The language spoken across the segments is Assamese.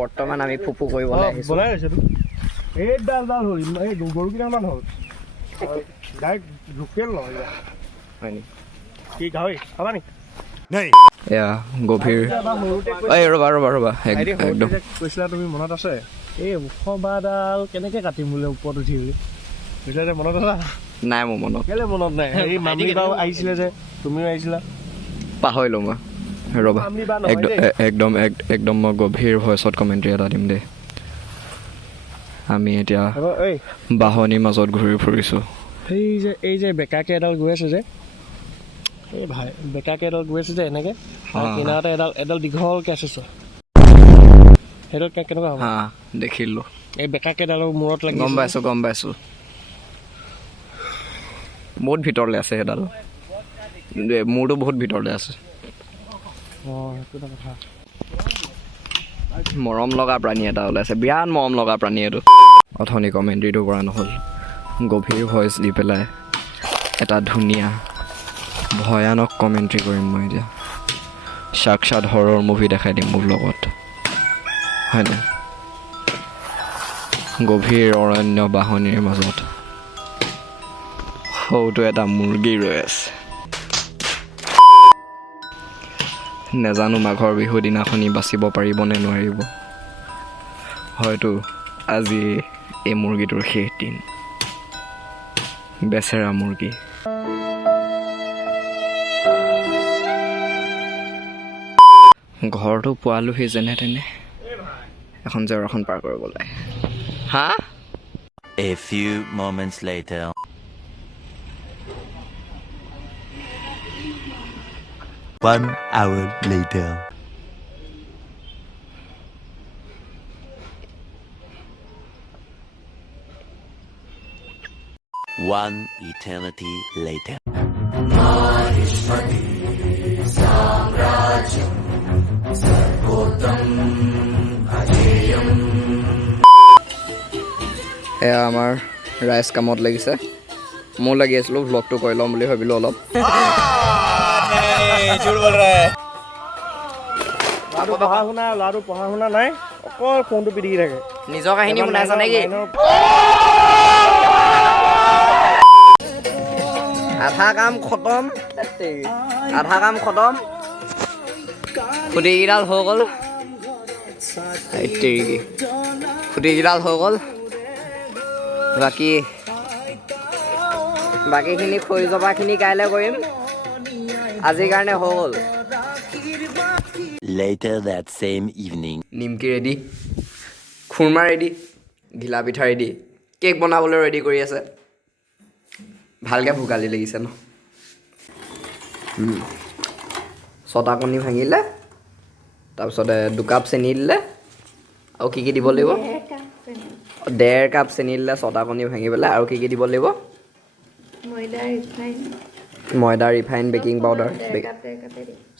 বৰ্তমান আমি ফুফু কৰিবলৈ আহিছোঁ বনাই আছে এই ডাল হ'ল এই গৰু কিমান হ'ল ডাইৰেক্ট লোকেল নহয় হয় নেকি কি গাহৰি খাবা নেকি নাই এয়া গভীৰ এই ৰ'বা একদম কৈছিলা তুমি মনত আছে এই ওখ বাঁহডাল কেনেকৈ কাটিম বোলে ওপৰত উঠি বুলি কৈছিলা যে মনত আছে নাই মোৰ মনত কেলে মনত নাই এই মামী বাও আহিছিলে যে তুমিও আহিছিলা পাহৰিলোঁ মই ৰ'বা একদম মই গভীৰ ভইচত কমেণ্ট্ৰি এটা দিম দেই আমি এতিয়া বাহনিৰ মাজত ঘূৰি ফুৰিছোঁ এই যে বেকাকে এডাল গৈ আছে যে এই ভাই বেকাকে এডাল গৈ আছে যে এনেকৈ কিনাৰতে এডাল দীঘলকৈ আছে চোৱা সেইটো কেনেকুৱা হ'ব দেখিলোঁ এই বেকাকে এডালৰ মূৰত লাগি গম পাইছোঁ বহুত ভিতৰলৈ আছে সেইডাল মূৰটো বহুত ভিতৰলৈ আছে মৰম লগা প্ৰাণী এটা ওলাইছে বিৰাট মৰম লগা প্ৰাণী এইটো অথনি কমেণ্ট্ৰিটো কৰা নহ'ল গভীৰ ভইচ দি পেলাই এটা ধুনীয়া ভয়ানক কমেণ্ট্ৰি কৰিম মই এতিয়া সাক্ষাৎ হৰৰ মুভি দেখাই দিম মোৰ লগত হয়নে গভীৰ অৰণ্য বাহনিৰ মাজত সৌটো এটা মুৰ্গী ৰৈ আছে নেজানো মাঘৰ বিহুৰ দিনাখনি বাচিব পাৰিব নে নোৱাৰিব হয়তো আজি এই মুৰ্গীটোৰ শেষ দিন বেচেৰা মুৰ্গী ঘৰটো পোৱালোহি যেনে তেনে এখন জেওৰাখন পাৰ কৰিব লাগে হা A few moments later 1 hour later. One eternity later. এয়া আমাৰ ৰাইজ কামত লাগিছে মই লাগি আছিলোঁ ভ্লগটো কৰি ল'ম বুলি ভাবিলোঁ অলপ ল'ৰাটো পঢ়া শুনা নাই অকল ফোনটো পিটিকি থাকে নিজৰ কাহিনী শুনাইছা নেকি আধা কাম খতম খুঁটিকেইডাল হৈ গ'ল খুঁটিকেইডাল হৈ গ'ল বাকীখিনি খৰি জপাখিনি কাইলৈ কৰিম আজিৰ কাৰণে হৈ গ'ল Later that same evening. Nimki ready খুৰমা ৰেডি ঘিলা পিঠা ৰেডি কেক বনাবলৈ ৰেডি কৰি আছে ভালকৈ ভোগালী লাগিছে ন 6টা কণী ভাঙিলে তাৰপিছতে 2 কাপ চেনি দিলে আৰু কি দিব লাগিব 1.5 কাপ চেনি দিলে 6টা কণী ভাঙি পেলাই আৰু কি দিব লাগিব ময়দা ৰিফাইন বেকিং পাউডাৰ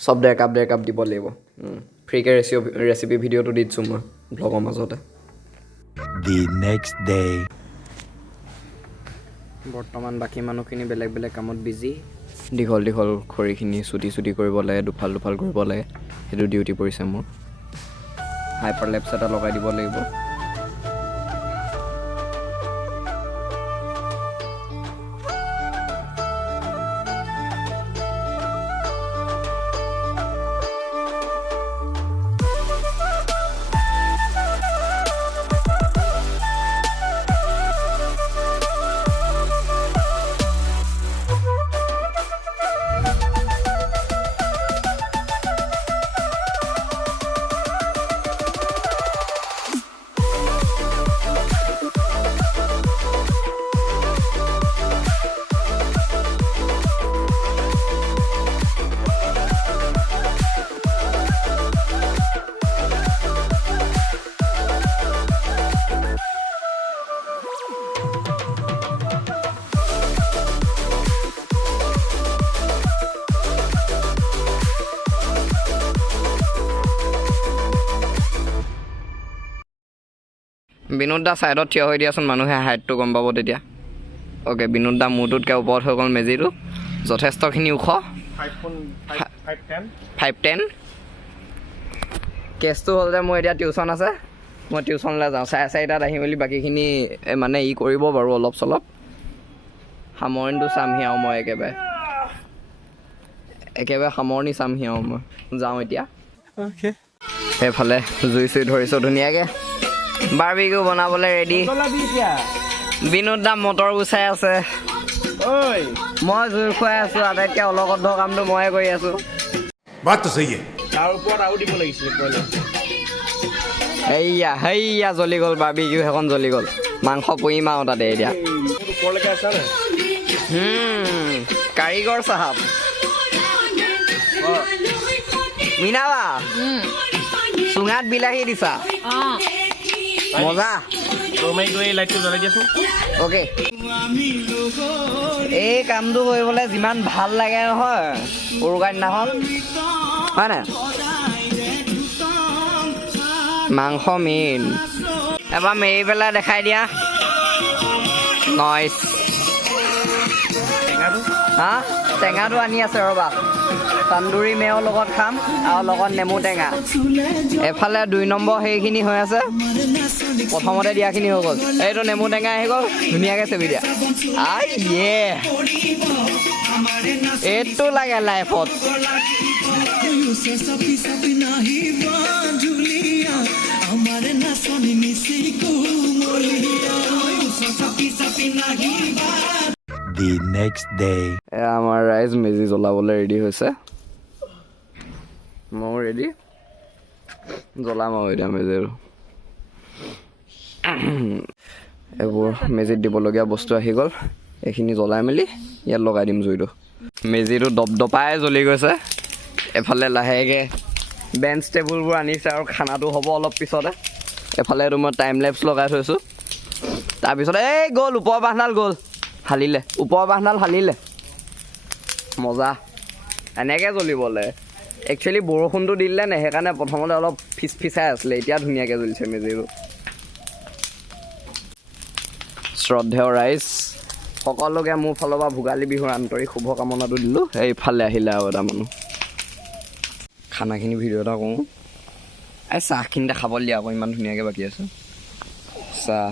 চব 1.5 কাপ দিব লাগিব ফ্ৰীকৈ ৰেচিপি ভিডিঅ'টো দি দিছোঁ মই ব্লগৰ মাজতে The next day. বৰ্তমান বাকী মানুহখিনি বেলেগ কামত বিজি দীঘল খৰিখিনি চুটি কৰিব লাগে দুফাল কৰিব লাগে সেইটো ডিউটি পৰিছে মোৰ হাইপাৰ লেপছ এটা লগাই দিব লাগিব বিনোদ দা সাইডত থিয় হৈ দিয়াচোন মানুহে হাইটটো গম পাব তেতিয়া ওকে বিনোদ দা মূৰটোতকৈ ওপৰত হৈ গ'ল মেজিটো যথেষ্টখিনি ওখ 510 কেছটো হ'ল যে মোৰ এতিয়া টিউশ্যন আছে মই টিউশ্যনলৈ যাওঁ 4:30টাত আহি মেলি বাকীখিনি মানে ই কৰিব বাৰু অলপ চলপ সামৰণিটো চামহি আৰু মই একেবাৰে সামৰণি চামহি আৰু মই যাওঁ এতিয়া সেইফালে জুই চুই ধৰিছোঁ ধুনীয়াকৈ বাৰ্বিকিউ বনাবলৈ ৰেডি বিনোদ দা মটৰ গুচাই আছে মই জুই খুৱাই আছোঁ আটাইতকৈ অলগদ্ধ কামটো ময়ে কৰি আছোঁ তাৰ ওপৰত আৰু দিব লাগিছিলে হেইয়া জ্বলি গ'ল বাৰ্বিকিউ সেইখন জ্বলি গ'ল মাংস পুৰিম আৰু তাতে এতিয়া ওপৰলৈকে আছে নাই কাৰিকৰ চাহাব মিনাবা চুঙাত বিলাহী দিছা মজা লাইটটো জ্বলাই দিয়াচোন অ'কে এই কামটো কৰিবলৈ যিমান ভাল লাগে নহয় উৰুকাৰ দিনাখন হয় নাই মাংস মেইন এবাৰ মেৰি পেলাই দেখাই দিয়া নইচ হা টেঙাটো আনি আছে ৰ'বা তান্দুৰী মেয়ৰ লগত খাম আৰু লগত নেমু টেঙা এফালে 2 নম্বৰ সেইখিনি হৈ আছে প্ৰথমতে দিয়াখিনি হৈ গ'ল এইটো নেমু টেঙা আহি গ'ল ধুনীয়াকৈ চেপি দিয়া এইটো লাগে লাইফত The next day. আমাৰ ৰাইজ মেজি জ্বলাবলৈ ৰেডি হৈছে ময়ো ৰেডি জ্বলাম আৰু এতিয়া মেজি আৰু এইবোৰ মেজিত দিবলগীয়া বস্তু আহি গ'ল এইখিনি জ্বলাই মেলি ইয়াত লগাই দিম জুইটো মেজিটো দপদপাই জ্বলি গৈছে এফালে লাহেকৈ বেঞ্চ টেবুলবোৰ আনিছে আৰু খানাটো হ'ব অলপ পিছতে এফালে মই টাইম লেপছ লগাই থৈছোঁ তাৰপিছত এই গ'ল ওপৰ বাঁহডাল গ'ল হালিলে ওপৰ বাঁহডাল হালিলে মজা এনেকৈ জ্বলিবলৈ একচুৱেলি বৰষুণটো দিলে নে সেইকাৰণে প্ৰথমতে অলপ ফিচফিচাই আছিলে এতিয়া ধুনীয়াকৈ জ্বলিছে মেজিটো শ্ৰদ্ধেয় ৰাইজ সকলোকে মোৰ ফালৰ পৰা ভোগালী বিহুৰ আন্তৰিক শুভকামনাটো দিলোঁ এইফালে আহিলে আৰু এটা মানুহ খানাখিনি ভিডিঅ' এটা কৰোঁ এই চাহখিনিতে খাবলৈ দিয়া আকৌ ইমান ধুনীয়াকৈ বাকী আছোঁ চাহ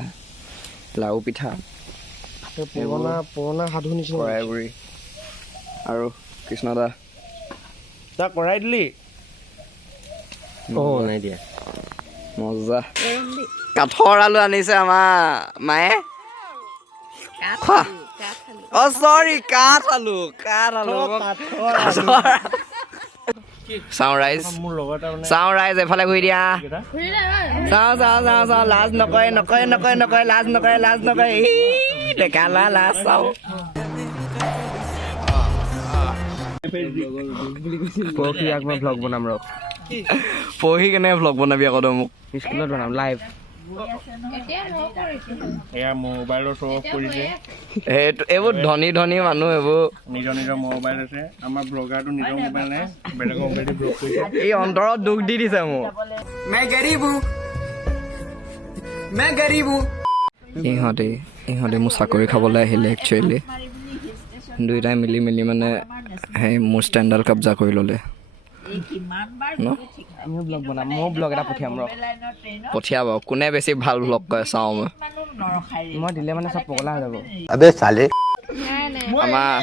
লাউ পিঠা পুৰণা সাধু নিচিনা কৰাই গুৰি আৰু কৃষ্ণদা তই কৰাই দিলি নাই দিয়া মজা কাঠৰ আলু আনিছে আমাৰ মায়ে অ চৰি কাঠ আলু চাওঁ ৰাইজ এফালে ঘূৰি দিয়া চাওঁ লাজ নকৰে লাজ নকৰে ডেকা ল'ৰা লাজ চাওঁ পৰহি মই ভ্লগ বনাম ৰ পৰহি কেনেকৈ ভ্লগ বনাবি আকৌ তই মোক স্কুলত বনাম লাইভ মোবাইলৰ শ্ব' অফ কৰিছে সেইটো এইবোৰ ধনী মানুহ এইবোৰ নিজৰ মোবাইল আছে আমাৰ ব্লগাৰটো নিজৰ মোবাইল নাই বেলেগৰ মোবাইলটো ব্লগ কৰিছে এই অন্তৰত দুখ দি দিছে মোক ইহঁতে মোৰ চাকৰি খাবলৈ আহিলে একচুৱেলি দুয়োটাই মিলি মানে সেই মোৰ ষ্টেণ্ডাৰ্ড কাবজা কৰি ল'লে আমিও ব্লগ বনাম ময়ো ব্লগ এটা পঠিয়াম ৰ পঠিয়াব কোনে বেছি ভাল ব্লগ কৰে চাওঁ মই দিলে মানে চব পগলা হৈ যাব अबे साले আমাৰ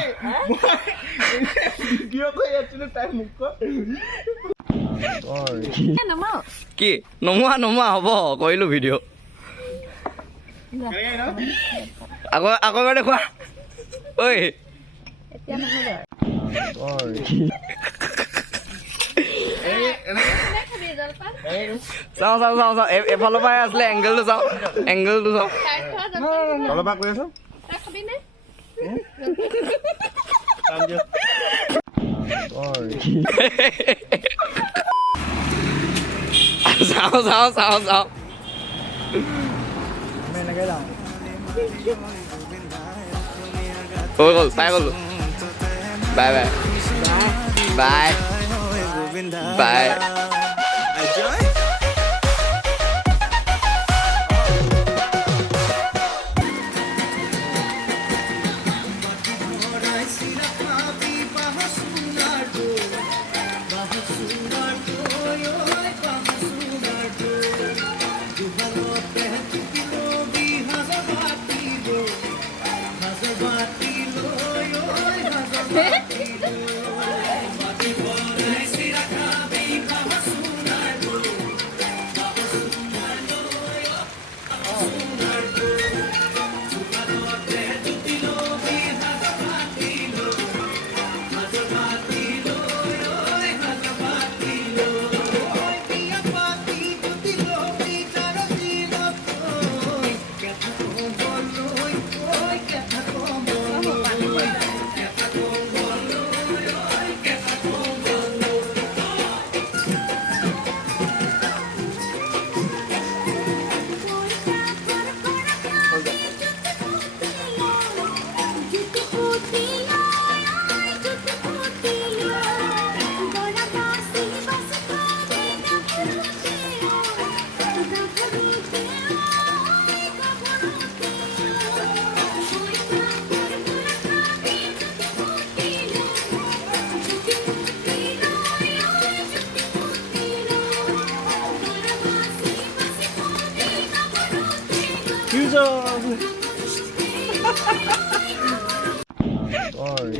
কি নমোৱা হ'ব কৰিলোঁ ভিডিঅ' আকৌ এবাৰ দেখুৱা ঐ চাওঁ এফালৰ পৰাই আছিলে এংগেলটো চাওঁ তলৰ পৰা কৈ আছো চাওঁ হৈ গ'ল পাই গ'লো বাই Fusion! Sorry.